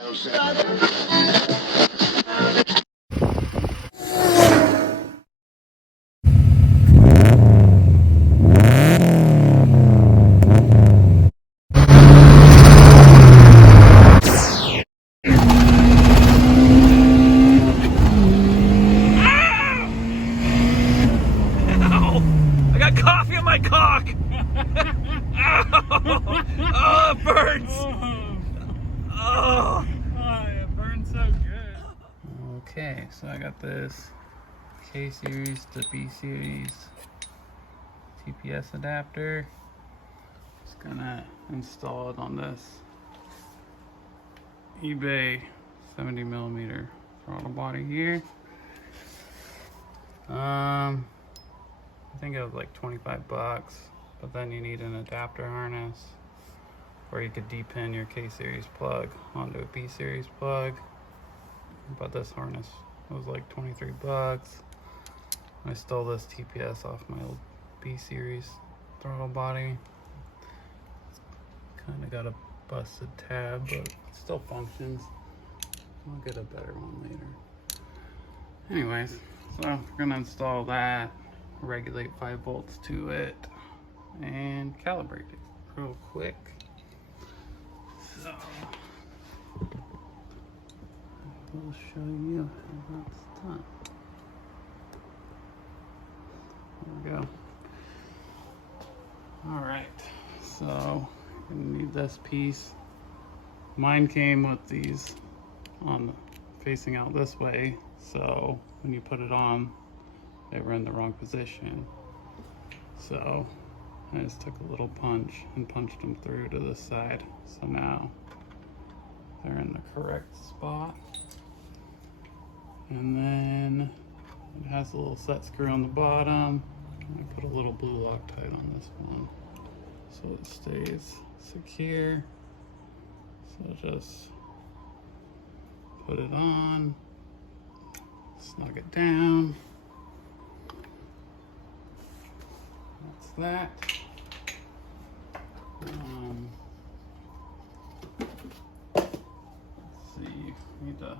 I got coffee on my cock! Ow! Oh, it burns! Oh, it burns so good. Okay, so I got this K series to B series TPS adapter. Just gonna install it on this eBay 70mm throttle body here. I think it was like 25 bucks, but then you need an adapter harness, or you could depin your K series plug onto a B series plug. But this harness was like 23 bucks. I stole this TPS off my old B series throttle body. Kind of got a busted tab, but it still functions. I'll get a better one later. Anyways, so we're gonna install that, regulate 5 volts to it, and calibrate it real quick. So we'll show you how that's done. There we go. Alright, so you're gonna need this piece. Mine came with these on facing out this way, so when you put it on, they were in the wrong position. So I just took a little punch and punched them through to this side. So now they're in the correct spot. And then it has a little set screw on the bottom. I put a little blue Loctite on this one so it stays secure. So just put it on, snug it down. That's that. Let's see, we need to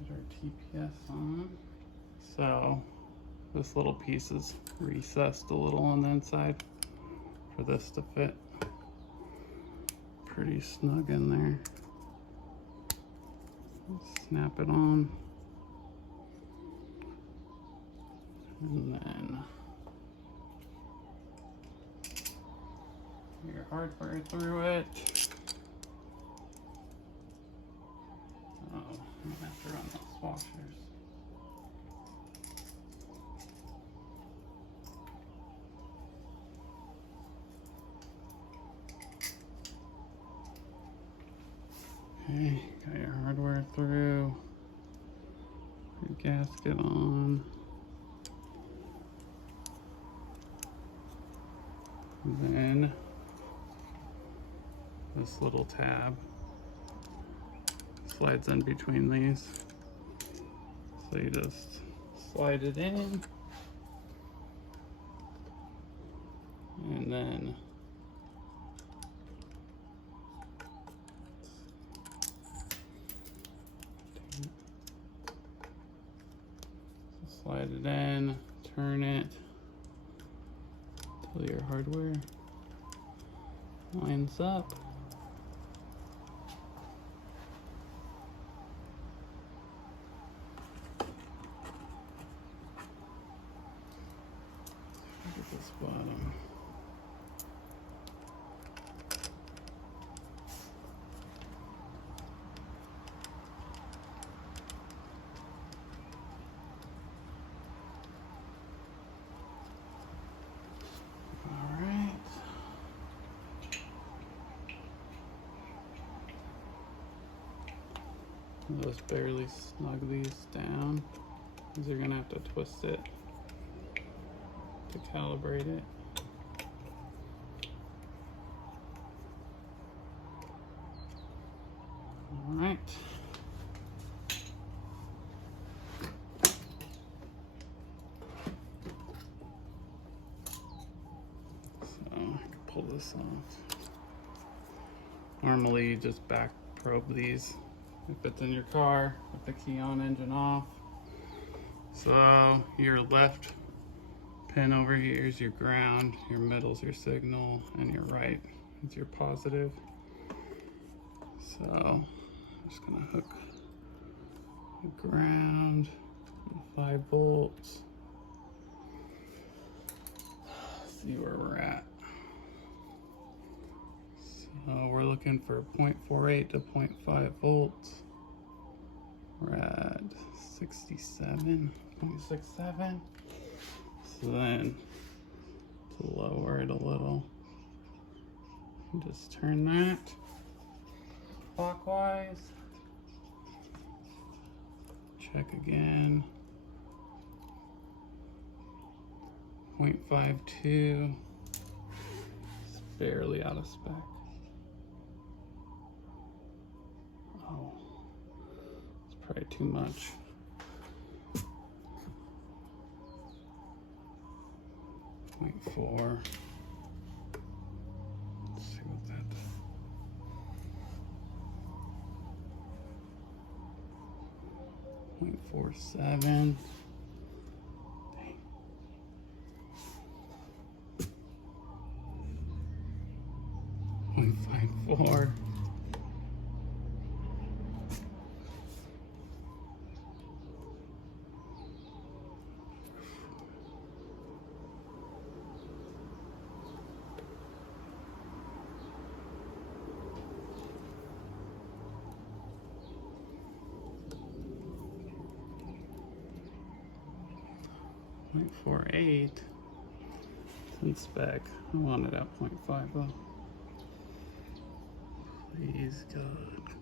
get our TPS on. So this little piece is recessed a little on the inside for this to fit. Pretty snug in there. Snap it on. And then your hardware through it. Oh, I'm gonna have to run those washers. Okay, got your hardware through, your gasket on, and then this little tab slides in between these, so you just slide it in, and then slide it in, turn it till your hardware lines up. Look at this bottom. Just barely snug these down because you're gonna have to twist it to calibrate it. All right. So I can pull this off. Normally you just back probe these if it's in your car with the key on, engine off. So your left pin over here is your ground, your middle's your signal, and your right is your positive. So I'm just gonna hook the ground, 5 volts. See where we're at. So we're looking for 0.48 to 0.5 volts. We're at 67.67. So then to lower it a little, just turn that clockwise. Check again. 0.52. It's barely out of spec. Oh, it's probably too much. 0.4. Let's see what that does. 0.47. 0.54. 0.48. It's in spec. I want it at 0.5 though. Please God.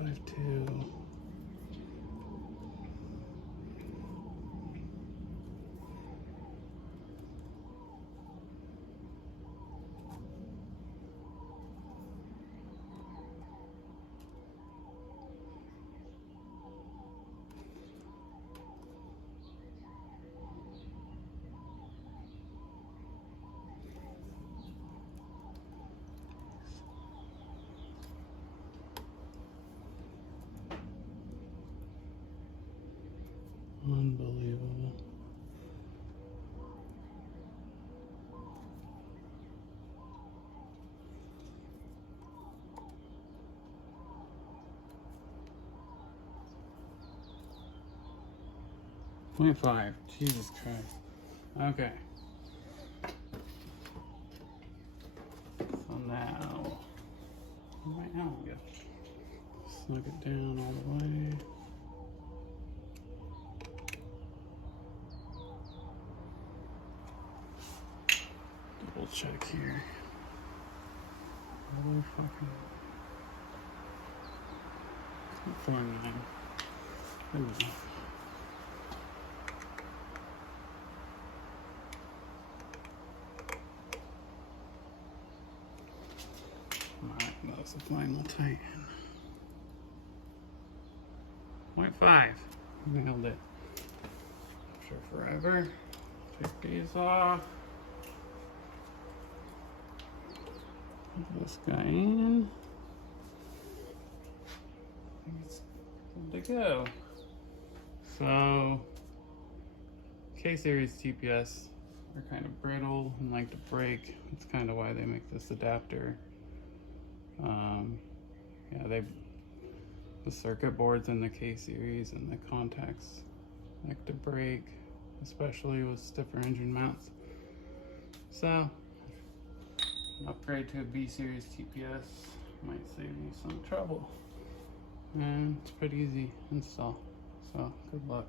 0.52. Unbelievable. .5. Jesus Christ. Okay. So now, right now we go. Slug it down all the way. Double check here. Motherfucking 49. Good enough. Alright, that's the final tighten. 0.5. Nailed it. After forever. Take these off. Put this guy in. I think it's good to go. So, K-series TPS are kind of brittle and like to break. That's kind of why they make this adapter. Yeah, the circuit boards in the K-series and the contacts like to break, especially with stiffer engine mounts. So, an upgrade to a B-series TPS might save you some trouble. And it's pretty easy install. So, good luck.